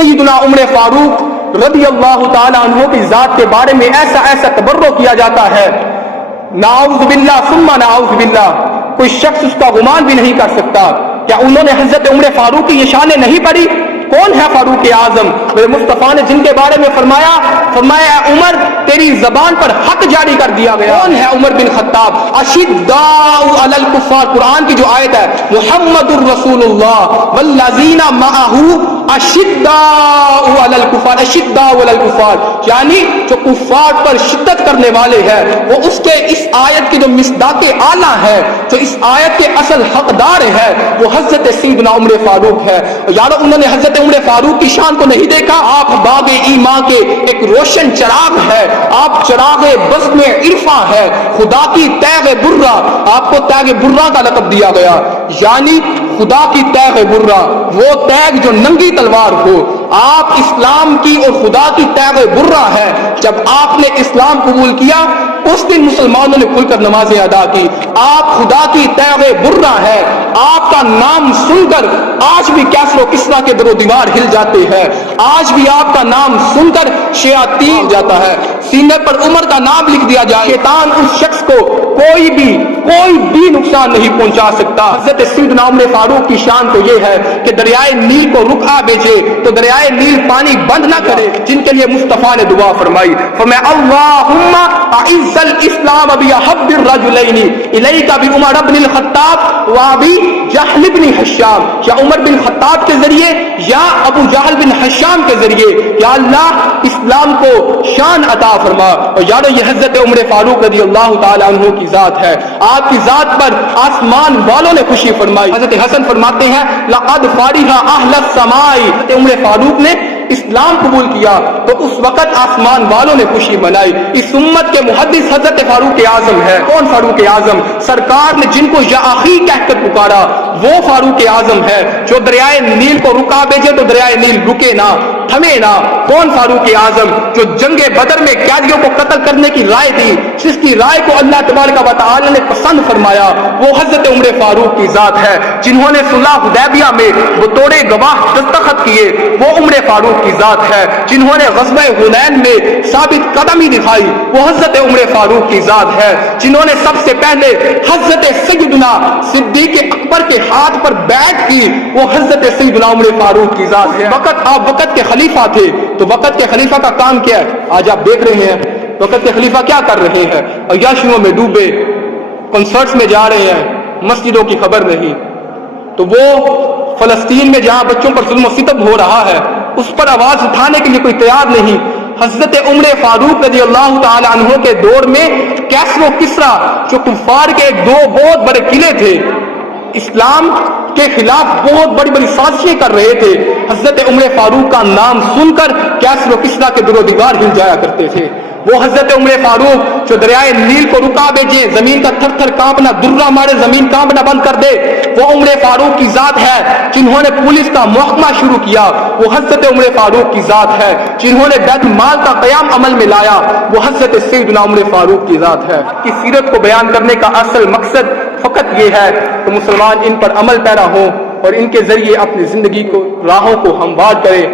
سیدنا عمر فاروق رضی اللہ تعالیٰ عنہ کی ذات کے بارے میں ایسا ایسا تبرک کیا جاتا ہے، نعوذ باللہ ثم نعوذ باللہ، کوئی شخص اس کا گمان بھی نہیں کر سکتا۔ کیا انہوں نے حضرت عمر فاروق کی یہ شانیں نہیں پڑھی؟ کون ہے فاروق اعظم؟ میرے مصطفیٰ نے جن کے بارے میں فرمایا اے عمر تیری زبان پر حق جاری کر دیا گیا۔ کون ہے عمر بن خطاب؟ اشداء علی الکفار، قرآن کی جو آیت ہے، محمد الرسول اللہ والذین معہ اشداء علی الکفار، اشداء علی الکفار، یعنی جو کفار پر شدت کرنے والے ہیں، وہ اس کے اس آیت کی جو مصداق اعلیٰ ہے، جو اس آیت کے اصل حقدار ہے، وہ حضرت سیدنا عمر فاروق ہے۔ یارو انہوں نے حضرت عمر فاروق کی شان کو نہیں دیکھا؟ آپ باغ ایمان کے ایک روشن چراغ ہے، آپ چراغ بزم عرفاں ہے، خدا کی تیغ برہ، آپ کو تیغ برہ کا لقب دیا گیا، یعنی خدا کی تیغ برہ، وہ تیغ جو ننگی تلوار ہو۔ آپ اسلام کی اور خدا کی تیغ برہ ہے۔ جب آپ نے اسلام قبول کیا اس دن مسلمانوں نے کھل کر نمازیں ادا کی۔ آپ خدا کی تیغ برہ ہے۔ آپ کا نام سن کر آج بھی کیسر و کسریٰ کے در و دیوار ہل جاتے ہیں، آج بھی آپ کا نام سن کر شیاطین جاتا ہے۔ سینے پر عمر کا نام لکھ دیا جائے، شیطان اس شخص کو کوئی بھی نقصان نہیں پہنچا سکتا۔ حضرت سیدنا عمر فاروق کی شان تو یہ ہے کہ دریائے نیل کو رکا بھیجے تو دریائے نیل پانی بند نہ کرے، جن کے لیے مصطفیٰ نے دعا فرمائی، فرمایا اللہم اعز الاسلام باحب الرجلین الیک بعمر بن الخطاب وابی جہل بن حشام، یا عمر بن خطاب کے ذریعے یا ابو جہل بن حشام کے ذریعے، یا اللہ اسلام کو شان عطا فرما۔ اور یارو یہ حضرت عمر فاروق رضی اللہ تعالی عنہ کی ذات ہے، آپ کی ذات پر آسمان والوں نے خوشی فرمائی۔ حضرت حسن فرماتے ہیں لقد فرح اہل السماء، حضرت عمر فاروق نے اسلام قبول کیا تو اس وقت آسمان والوں نے خوشی منائی۔ اس امت کے محدث حضرت فاروق اعظم ہے۔ کون فاروق اعظم؟ سرکار نے جن کو یا اخی کہہ کر پکارا وہ فاروق اعظم ہے، جو دریائے نیل کو رکا بھیجے تو دریائے نیل رکے نہ، تھمے نہ۔ کون فاروق اعظم؟ جو جنگ بدر میں قیدیوں کو قتل کرنے کی رائے دی، جس کی رائے کو اللہ تبارک و تعالی نے پسند فرمایا، وہ حضرت عمر فاروق کی ذات ہے۔ جنہوں نے صلح حدیبیہ میں بطور گواہ دستخط کیے وہ عمر فاروق کی ذات ہے۔ جنہوں نے غزوہ حنین میں ثابت قدمی دکھائی وہ حضرت عمر فاروق کی ذات ہے۔ جنہوں نے سب سے پہلے حضرت سیدنا صدیق اکبر کے ہاتھ پر بیعت کی وہ حضرت سیدنا عمر فاروق کی ذات ہے۔ آپ وقت کے خلیفہ تھے تو وقت کے خلیفہ کا کام کیا ہے؟ آج آپ دیکھ رہے ہیں وقت کے خلیفہ کیا کر رہے ہیں، عیاشیوں میں ڈوبے، کنسرٹس میں جا رہے ہیں، مسجدوں کی خبر نہیں۔ تو وہ فلسطین میں جہاں بچوں پر ظلم و ستم ہو رہا ہے اس پر آواز اٹھانے کے لیے کوئی تیار نہیں۔ حضرت عمر فاروق رضی اللہ تعالی عنہ کے دور میں کیسر و کسریٰ جو کفار کے دو بہت بڑے قلعے تھے، اسلام کے خلاف بہت بڑی بڑی سازشیں کر رہے تھے، حضرت عمر فاروق کا نام سن کر کیسر و کسریٰ کے در و دیوار ہل جایا کرتے تھے۔ وہ حضرت عمر فاروق جو دریائے نیل کو رکا بھیجے، زمین کا تھر تھر کانپنا، درہ مارے زمین کانپنا بند کر دے، وہ عمر فاروق کی ذات ہے۔ جنہوں نے پولیس کا محکمہ شروع کیا وہ حضرت عمر فاروق کی ذات ہے۔ جنہوں نے بیت المال کا قیام عمل میں لایا وہ حضرت سیدنا عمر فاروق کی ذات ہے۔ کی سیرت کو بیان کرنے کا اصل مقصد فقط یہ ہے کہ مسلمان ان پر عمل پیرا ہوں اور ان کے ذریعے اپنی زندگی کو راہوں کو ہموار کرے۔